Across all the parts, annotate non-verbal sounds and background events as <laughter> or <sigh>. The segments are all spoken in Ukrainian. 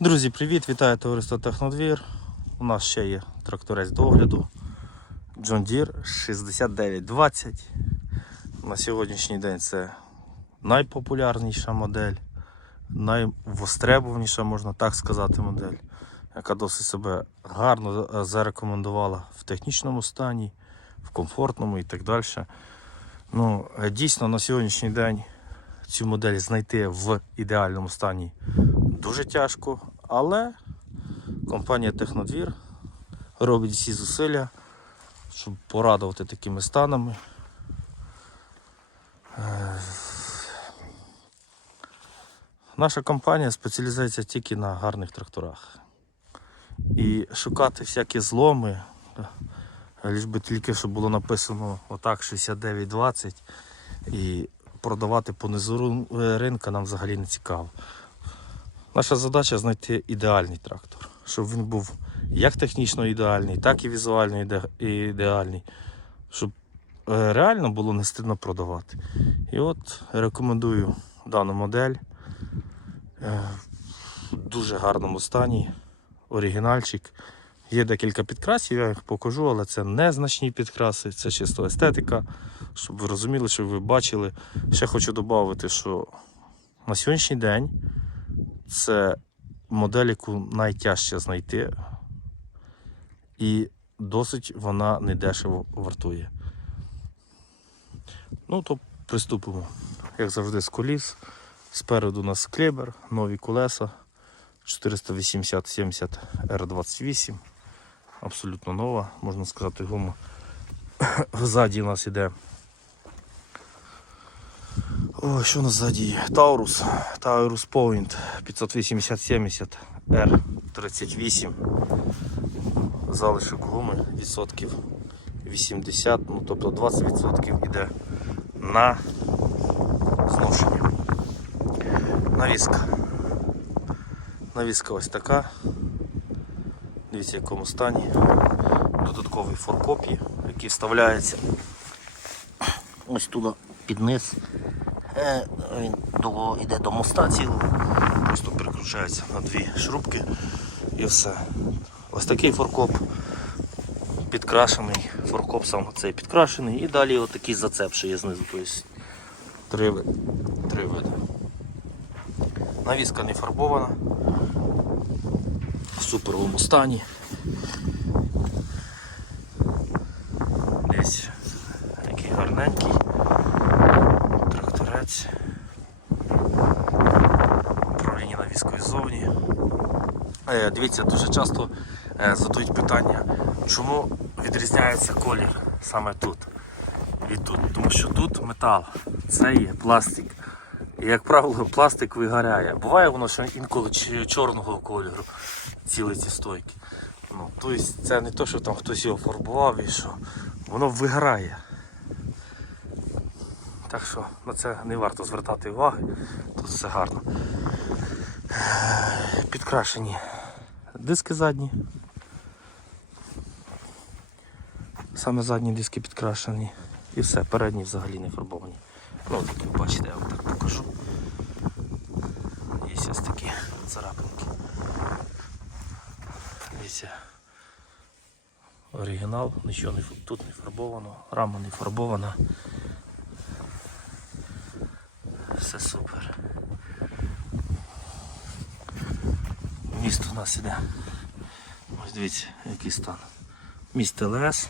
Друзі, привіт! Вітаю товариство Технодвір. У нас ще є тракторець до огляду John Deere 6920. На сьогоднішній день це найпопулярніша модель, найвостребуваніша, можна так сказати, модель, яка досить себе гарно е, зарекомендувала в технічному стані, в комфортному і так далі. Ну, е, дійсно, на сьогоднішній день цю модель знайти в ідеальному стані дуже тяжко, але компанія Технодвір робить всі зусилля, щоб порадувати такими станами. Е, Наша компанія спеціалізується тільки на гарних тракторах. І шукати всякі зломи, лиш би тільки щоб було написано отак 6920 і продавати по низу е, ринка нам взагалі не цікаво. Наша задача знайти ідеальний трактор, щоб він був як технічно ідеальний, так і візуально іде- ідеальний, щоб е, реально було не стидно продавати. І от рекомендую дану модель Е, в дуже гарному стані, оригінальчик. Є декілька підкрасів, я їх покажу, але це незначні підкраси, це чисто естетика, щоб ви розуміли, щоб ви бачили. Ще хочу додати, що на сьогоднішній день це модель, яку найтяжче знайти, і досить вона недешево вартує. Ну, то приступимо. Як завжди, з коліс. Спереду у нас клебер, нові колеса 480-70 R28. Абсолютно нова, можна сказати, гума. <coughs> Ззаді у нас іде. О, що у нас ззаді є? Таурус. Taurus Point 580-70 R38. Залишок гуми відсотків 80, ну тобто 20% іде на зношення. Навіска. Навіска ось така. Дивіться, в якому стані. Додатковий форкоп є, який вставляється ось туди під низ. Е, Він до, йде до моста цілого. Просто прикручається на дві шрубки і все. Ось такий форкоп підкрашений. Форкоп сам цей підкрашений. І далі отакий зацеп, що є знизу. Тобто три, три види. Навіска не фарбована. В суперовому стані. Тракторець. Управління навіскою ззовні. Е, Дивіться, дуже часто е, задають питання, чому відрізняється колір саме тут і тут. Тому що тут метал, це є пластик. І, як правило, пластик вигоряє. Буває воно, що інколи чорного кольору цілі ці стойки. Ну, тобто це не то, що там хтось його фарбував і що. Воно вигорає. Так що на це не варто звертати уваги, тут все гарно. Підкрашені диски задні. Саме задні диски підкрашені. І все, передні взагалі не фарбовані. Ну, так ви бачите, я вам так покажу. Є ось такі царапинки. Дивіться. Оригінал, нічого не, тут не фарбовано, рама не фарбована. Все супер. Міст у нас іде. Ось дивіться, який стан. Міст ЛС.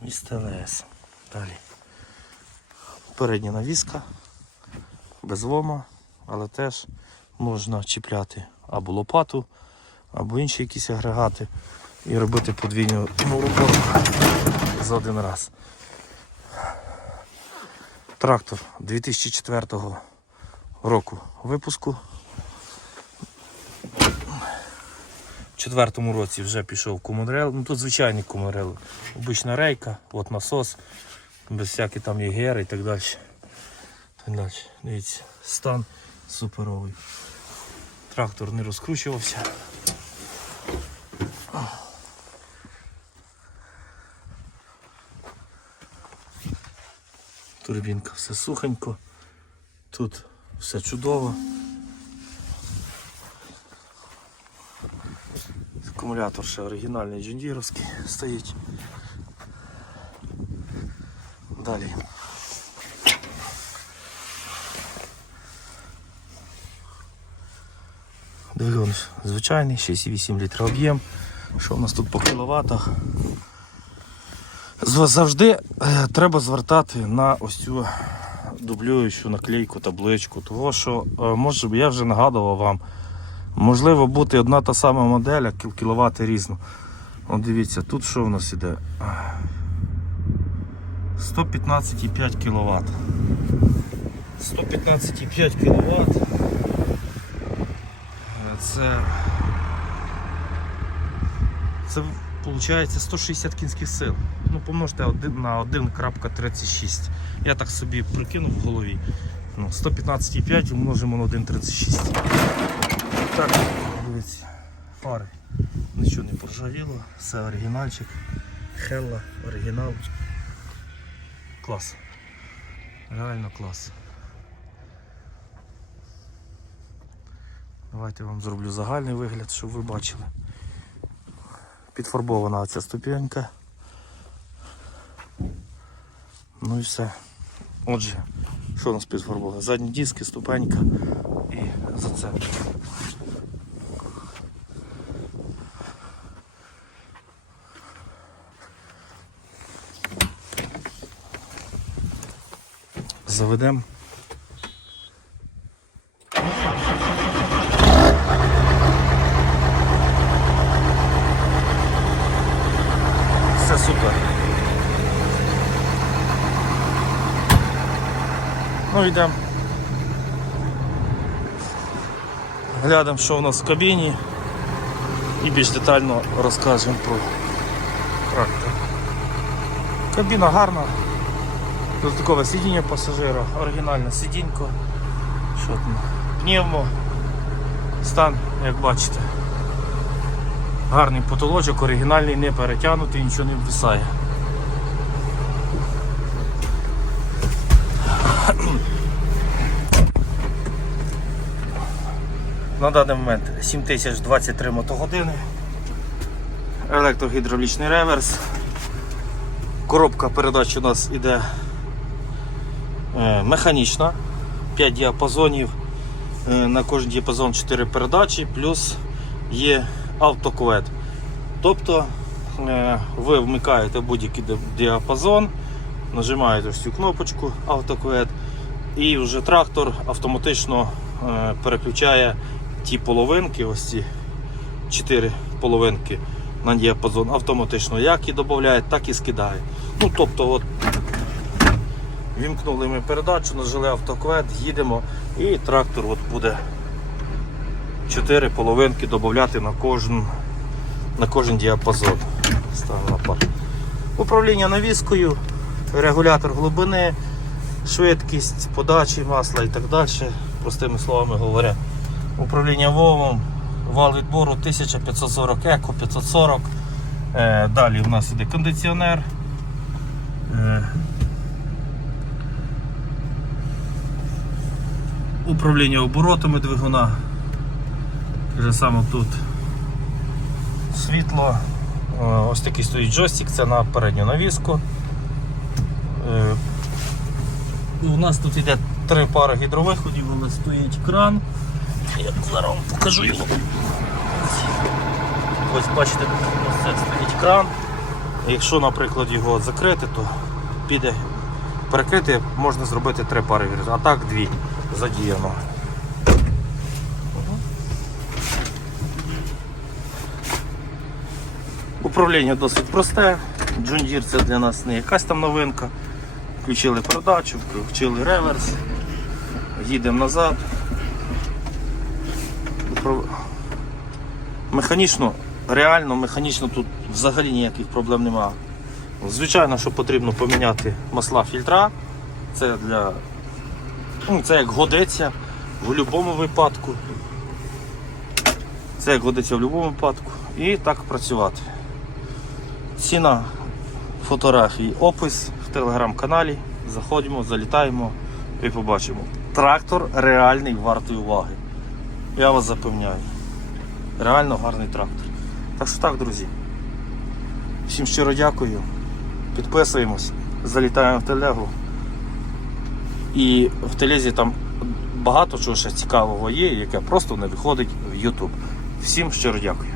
Міст ЛС. Далі. Передня навіска, без лома, але теж можна чіпляти або лопату, або інші якісь агрегати і робити подвійну роботу за один раз. Трактор 2004 року випуску. В четвертому році вже пішов кумарел. Ну тут звичайний кумарел. Обична рейка, от насос, без всяких там ЄГР і так далі. Так далі. Дивіться, стан суперовий. Трактор не розкручувався. Турбінка все сухенько. Тут все чудово. Акумулятор ще оригінальний джундіровський стоїть. Далі. Двигун звичайний, 6,8 літра об'єм. Що в нас тут по кіловатах? Завжди е, треба звертати на ось цю дублюючу наклейку, табличку. Того що, е, може, я вже нагадував вам, можливо бути одна та сама модель, а кіл- кіловати різно. От дивіться, тут що в нас іде? 115,5 кВт. 115,5 кВт. Це. Це виходить 160 кінських сил. Ну, помножте на 1.36. Я так собі прикинув в голові. Ну, 115,5 умножимо на 1,36. Так, дивіться, фари. Нічого не поржавіло, все оригінальчик. Хелла, оригінал. Клас. Реально клас. Давайте я вам зроблю загальний вигляд, щоб ви бачили. Підфарбована оця ступенька. Ну і все. Отже, що у нас підфарбовано? Задні диски, ступенька і зацеп. Заведемо. Все супер. Ну йдемо. Глянемо, що у нас в кабіні і більш детально розкажемо про трактор. Кабіна гарна. Додаткове сидіння пасажира, оригінальне сидінько. Що там? Пневмо. Стан, як бачите. Гарний потолочок, оригінальний, не перетягнутий, нічого не ввисає. <clears throat> На даний момент 7023 мотогодини. Електрогідравлічний реверс. Коробка передач у нас іде е, механічна, 5 діапазонів. Е, На кожен діапазон 4 передачі, плюс є автоквет. Тобто е, ви вмикаєте будь-який діапазон, нажимаєте ось цю кнопочку автоквет, і вже трактор автоматично е, переключає ті половинки, ось ці 4 половинки на діапазон автоматично як і додає, так і скидає. Ну тобто, от вімкнули ми передачу, нажали автоквет, їдемо і трактор от буде 4 половинки додати на кожен, на кожен діапазон. Управління навіскою, регулятор глибини, швидкість подачі масла і так далі. Простими словами говоря. Управління вовом, вал відбору 1540 еко 540. Е, далі у нас іде кондиціонер. Е, управління оборотами двигуна. Так же само тут світло. Е, Ось такий стоїть джойстик, це на передню навіску. У нас тут йде три пари гідровиходів, у нас стоїть кран. Я зараз вам покажу його. Ось бачите, ось це стоїть кран. Якщо, наприклад, його закрити, то піде перекрити, можна зробити три пари а так дві задіяно. Управління досить просте. Deere це для нас не якась там новинка. Включили передачу, включили реверс, їдемо назад. Механічно, реально, механічно тут взагалі ніяких проблем немає. Звичайно, що потрібно поміняти масла фільтра. Це для. Ну, це як годиться в будь-якому випадку. Це як годиться в будь-якому випадку. І так працювати. Ціна фотографій, опис телеграм-каналі. Заходимо, залітаємо, і побачимо. Трактор реальний вартий уваги. Я вас запевняю. Реально гарний трактор. Так що так, друзі. Всім щиро дякую. Підписуємось, залітаємо в телегу. І в телезі там багато чого ще цікавого є, яке просто не виходить в YouTube. Всім щиро дякую.